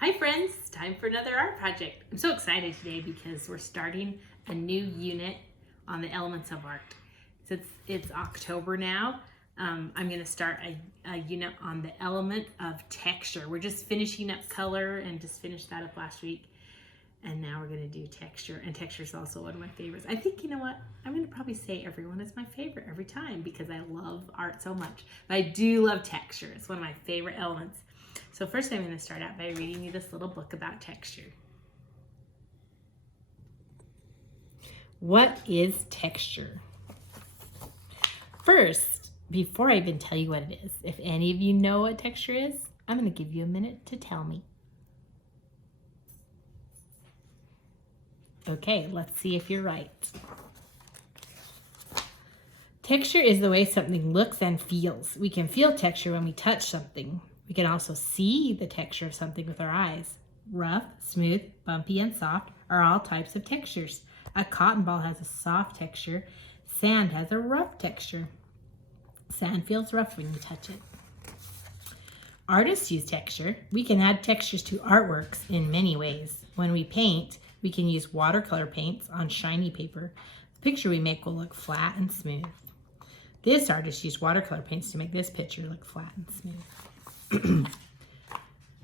Hi friends, it's time for another art project. I'm so excited today because we're starting a new unit on the elements of art. Since it's October now, I'm going to start a unit on the element of texture. We're just finishing up color and just finished that up last week. And now we're going to do texture, and texture is also one of my favorites. I think, you know what, I'm going to probably say everyone is my favorite every time because I love art so much. But I do love texture. It's one of my favorite elements. So first I'm going to start out by reading you this little book about texture. What is texture? First, before I even tell you what it is, if any of you know what texture is, I'm going to give you a minute to tell me. Okay, let's see if you're right. Texture is the way something looks and feels. We can feel texture when we touch something. We can also see the texture of something with our eyes. Rough, smooth, bumpy, and soft are all types of textures. A cotton ball has a soft texture. Sand has a rough texture. Sand feels rough when you touch it. Artists use texture. We can add textures to artworks in many ways. When we paint, we can use watercolor paints on shiny paper. The picture we make will look flat and smooth. This artist used watercolor paints to make this picture look flat and smooth.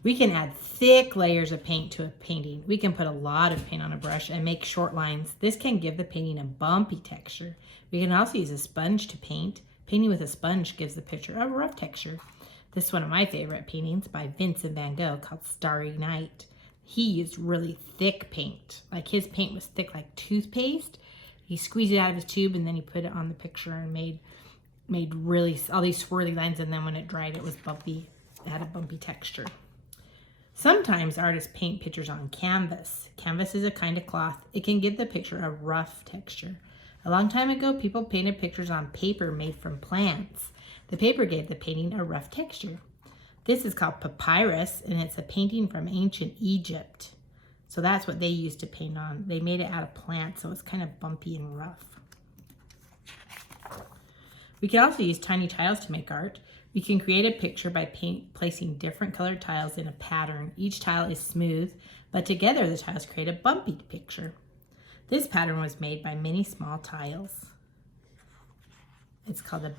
We can add thick layers of paint to a painting. We can put a lot of paint on a brush and make short lines. This can give the painting a bumpy texture. We can also use a sponge to paint. Painting with a sponge gives the picture a rough texture. This is one of my favorite paintings by Vincent van Gogh called Starry Night. He used really thick paint. Like his paint was thick like toothpaste. He squeezed it out of his tube and then he put it on the picture and made really all these swirly lines, and then when it dried it was bumpy. It had a bumpy texture. Sometimes artists paint pictures on canvas. Canvas is a kind of cloth. It can give the picture a rough texture. A long time ago, people painted pictures on paper made from plants. The paper gave the painting a rough texture. This is called papyrus, and it's a painting from ancient Egypt. So that's what they used to paint on. They made it out of plants, so it's kind of bumpy and rough. We can also use tiny tiles to make art. We can create a picture by placing different colored tiles in a pattern. Each tile is smooth, but together the tiles create a bumpy picture. This pattern was made by many small tiles. It's called a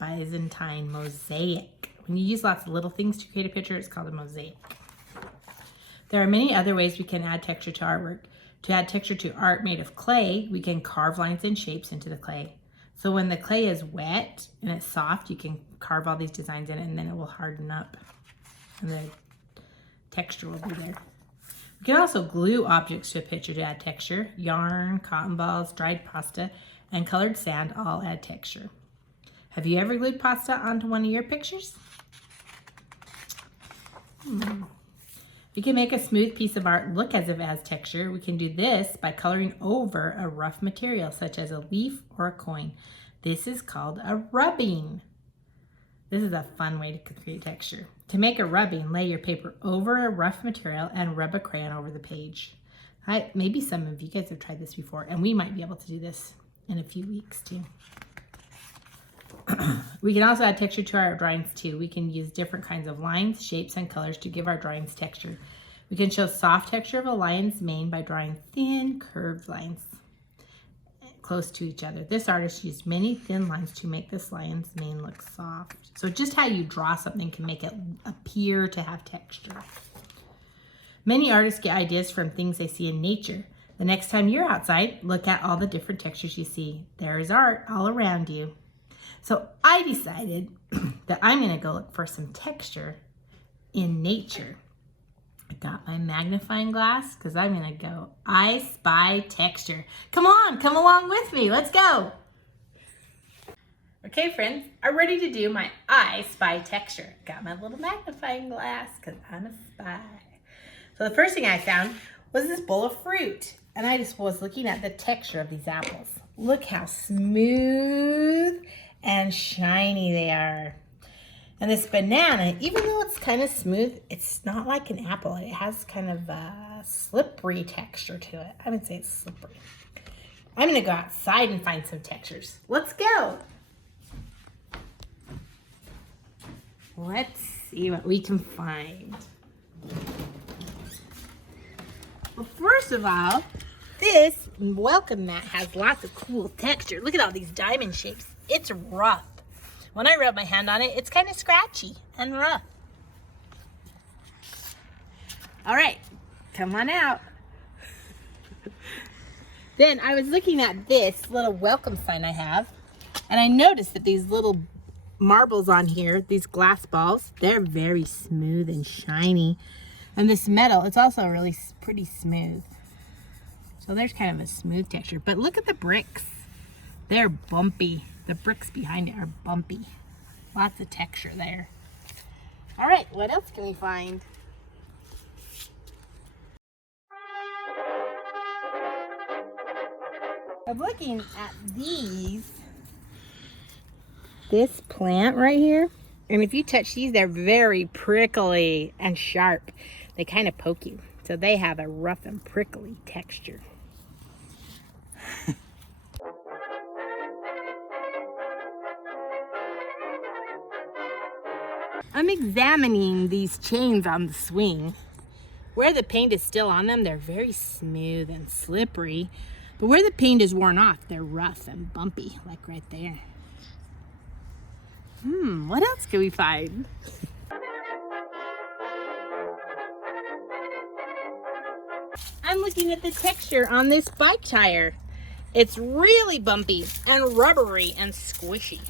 Byzantine mosaic. When you use lots of little things to create a picture, it's called a mosaic. There are many other ways we can add texture to artwork. To add texture to art made of clay, we can carve lines and shapes into the clay. So when the clay is wet and it's soft, you can carve all these designs in it and then it will harden up and the texture will be there. We can also glue objects to a picture to add texture. Yarn, cotton balls, dried pasta, and colored sand all add texture. Have you ever glued pasta onto one of your pictures? We can make a smooth piece of art look as if it has texture. We can do this by coloring over a rough material, such as a leaf or a coin. This is called a rubbing. This is a fun way to create texture. To make a rubbing, lay your paper over a rough material and rub a crayon over the page. Maybe some of you guys have tried this before, and we might be able to do this in a few weeks too. We can also add texture to our drawings too. We can use different kinds of lines, shapes, and colors to give our drawings texture. We can show soft texture of a lion's mane by drawing thin, curved lines close to each other. This artist used many thin lines to make this lion's mane look soft. So just how you draw something can make it appear to have texture. Many artists get ideas from things they see in nature. The next time you're outside, look at all the different textures you see. There is art all around you. So I decided that I'm going to go look for some texture in nature. I got my magnifying glass because I'm going to go I spy texture. Come on, come along with me. Let's go. Okay, friends, I'm ready to do my I spy texture. Got my little magnifying glass because I'm a spy. So the first thing I found was this bowl of fruit. And I just was looking at the texture of these apples. Look how smooth and shiny they are. And this banana, even though it's kind of smooth, it's not like an apple. It has kind of a slippery texture to it. I would say it's slippery. I'm gonna go outside and find some textures. Let's go. Let's see what we can find. Well, first of all, this welcome mat has lots of cool texture. Look at all these diamond shapes. It's rough. When I rub my hand on it, it's kind of scratchy and rough. All right, come on out. Then I was looking at this little welcome sign I have, and I noticed that these little marbles on here, these glass balls, they're very smooth and shiny. And this metal, it's also really pretty smooth. So there's kind of a smooth texture. But look at the bricks. They're bumpy. The bricks behind it are bumpy. Lots of texture there. All right, what else can we find? I'm looking at this plant right here. And if you touch these, they're very prickly and sharp. They kind of poke you. So they have a rough and prickly texture. I'm examining these chains on the swing. Where the paint is still on them, they're very smooth and slippery. But where the paint is worn off, they're rough and bumpy, like right there. What else can we find? I'm looking at the texture on this bike tire. It's really bumpy and rubbery and squishy.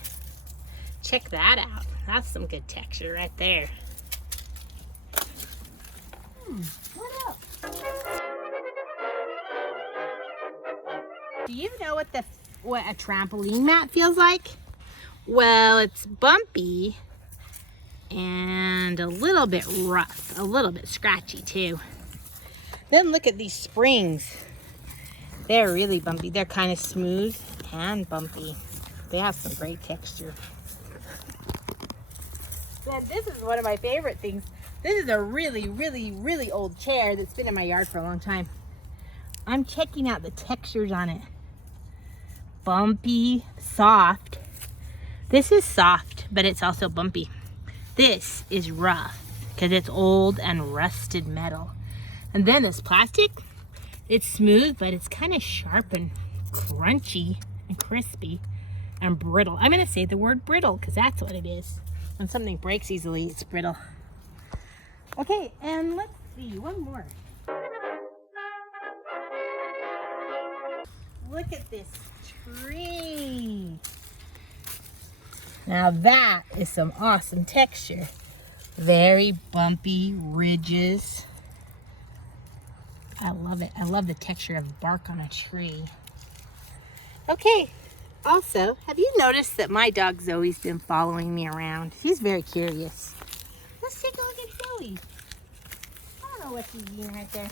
Check that out. That's some good texture right there. What else? Do you know what a trampoline mat feels like? Well, it's bumpy and a little bit rough, a little bit scratchy too. Then look at these springs. They're really bumpy. They're kind of smooth and bumpy. They have some great texture. Then this is one of my favorite things. This is a really, really, really old chair that's been in my yard for a long time. I'm checking out the textures on it. Bumpy, soft. This is soft, but it's also bumpy. This is rough because it's old and rusted metal. And then this plastic, it's smooth, but it's kind of sharp and crunchy and crispy and brittle. I'm gonna say the word brittle because that's what it is. When something breaks easily, it's brittle. Okay, and let's see, one more. Look at this tree. Now that is some awesome texture. Very bumpy ridges. I love it. I love the texture of bark on a tree. Okay, also, have you noticed that my dog Zoe's been following me around? She's very curious. Let's take a look at Zoe. I don't know what she's doing right there.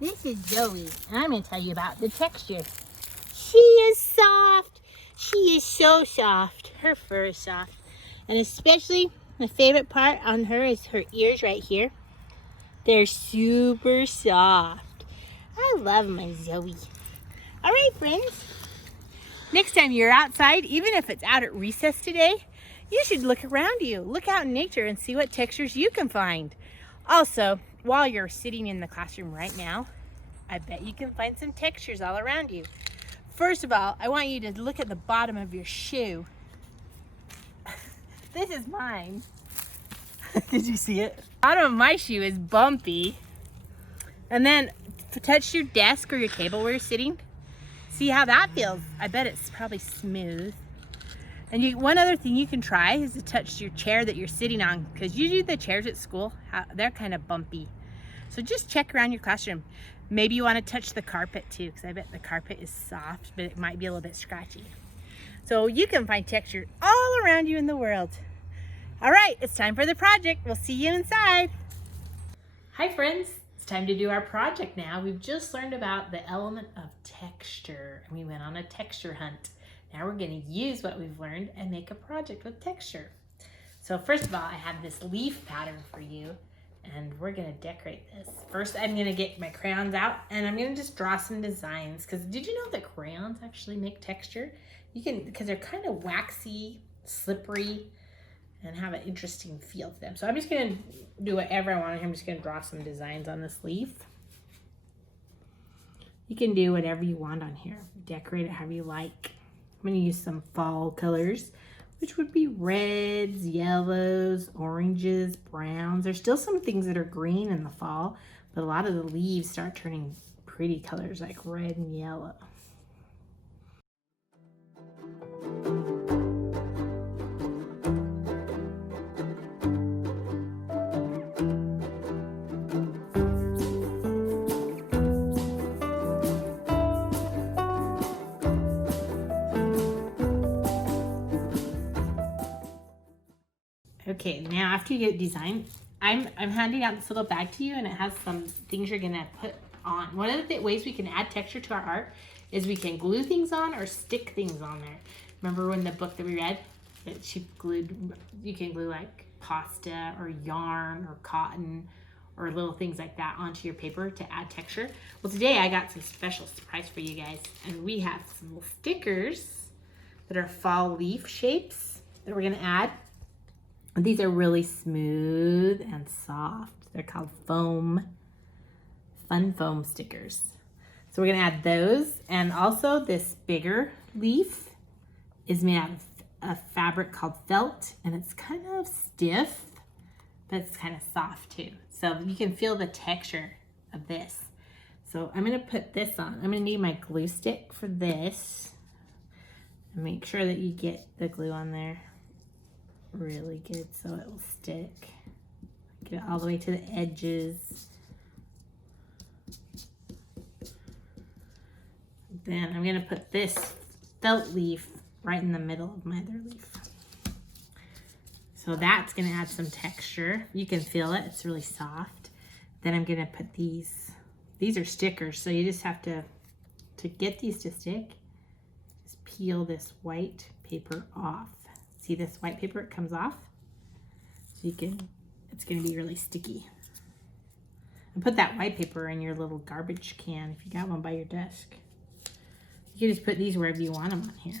This is Zoe, and I'm going to tell you about the texture. She is soft. She is so soft. Her fur is soft. And especially, my favorite part on her is her ears right here. They're super soft. I love my Zoe. All right, friends. Next time you're outside, even if it's out at recess today, you should look around you. Look out in nature and see what textures you can find. Also, while you're sitting in the classroom right now, I bet you can find some textures all around you. First of all, I want you to look at the bottom of your shoe. This is mine. Did you see it? The bottom of my shoe is bumpy. And then touch your desk or your table where you're sitting. See how that feels. I bet it's probably smooth. And one other thing you can try is to touch your chair that you're sitting on, because usually the chairs at school, they're kind of bumpy. So just check around your classroom. Maybe you want to touch the carpet too, because I bet the carpet is soft, but it might be a little bit scratchy. So you can find texture all around you in the world. All right, it's time for the project. We'll see you inside. Hi friends, it's time to do our project now. We've just learned about the element of texture, and we went on a texture hunt. Now we're going to use what we've learned and make a project with texture. So first of all, I have this leaf pattern for you, and we're going to decorate this. First, I'm going to get my crayons out, and I'm going to just draw some designs, because did you know that crayons actually make texture? You can, because they're kind of waxy, slippery, and have an interesting feel to them. So I'm just going to do whatever I want. I'm just going to draw some designs on this leaf. You can do whatever you want on here. Decorate it however you like. I'm going to use some fall colors, which would be reds, yellows, oranges, browns. There's still some things that are green in the fall, but a lot of the leaves start turning pretty colors like red and yellow. Okay, now after you get it designed, I'm handing out this little bag to you, and it has some things you're gonna put on. One of the ways we can add texture to our art is we can glue things on or stick things on there. Remember when the book that we read that she glued, you can glue like pasta or yarn or cotton or little things like that onto your paper to add texture. Well, today I got some special surprise for you guys, and we have some little stickers that are fall leaf shapes that we're gonna add. These are really smooth and soft. They're called fun foam stickers. So we're gonna add those, and also this bigger leaf is made out of a fabric called felt, and it's kind of stiff, but it's kind of soft too. So you can feel the texture of this. So I'm gonna put this on. I'm gonna need my glue stick for this. And make sure that you get the glue on there really good so it will stick. Get it all the way to the edges. Then I'm gonna put this felt leaf right in the middle of my other leaf. So that's gonna add some texture. You can feel it, it's really soft. Then I'm gonna put these are stickers, so you just have to get these to stick, just peel this white paper off. See this white paper, it comes off. So it's gonna be really sticky. And put that white paper in your little garbage can if you got one by your desk. You can just put these wherever you want them on here.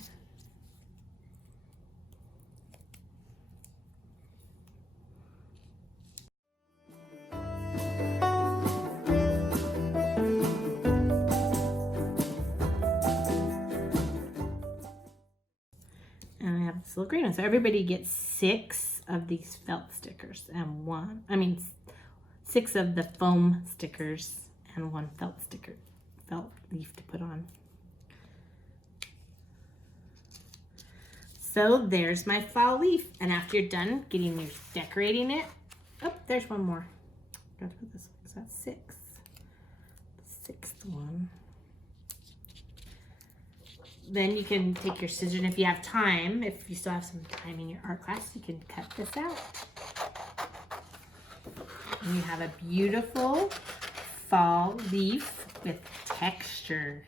And I have this little green one. So everybody gets 6 of these felt stickers and 6 of the foam stickers and 1 felt leaf to put on. So there's my fall leaf. And after you're done decorating it, oh, there's one more. Got to put this one, so that's 6. The 6th one. Then you can take your scissors, and if you have time, if you still have some time in your art class, you can cut this out. And you have a beautiful fall leaf with texture.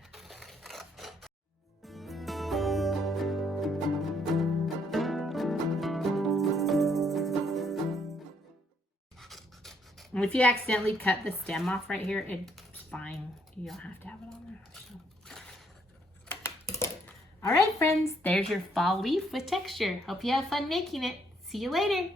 And if you accidentally cut the stem off right here, it's fine. You don't have to have it on there. So. All right, friends, there's your fall leaf with texture. Hope you have fun making it. See you later.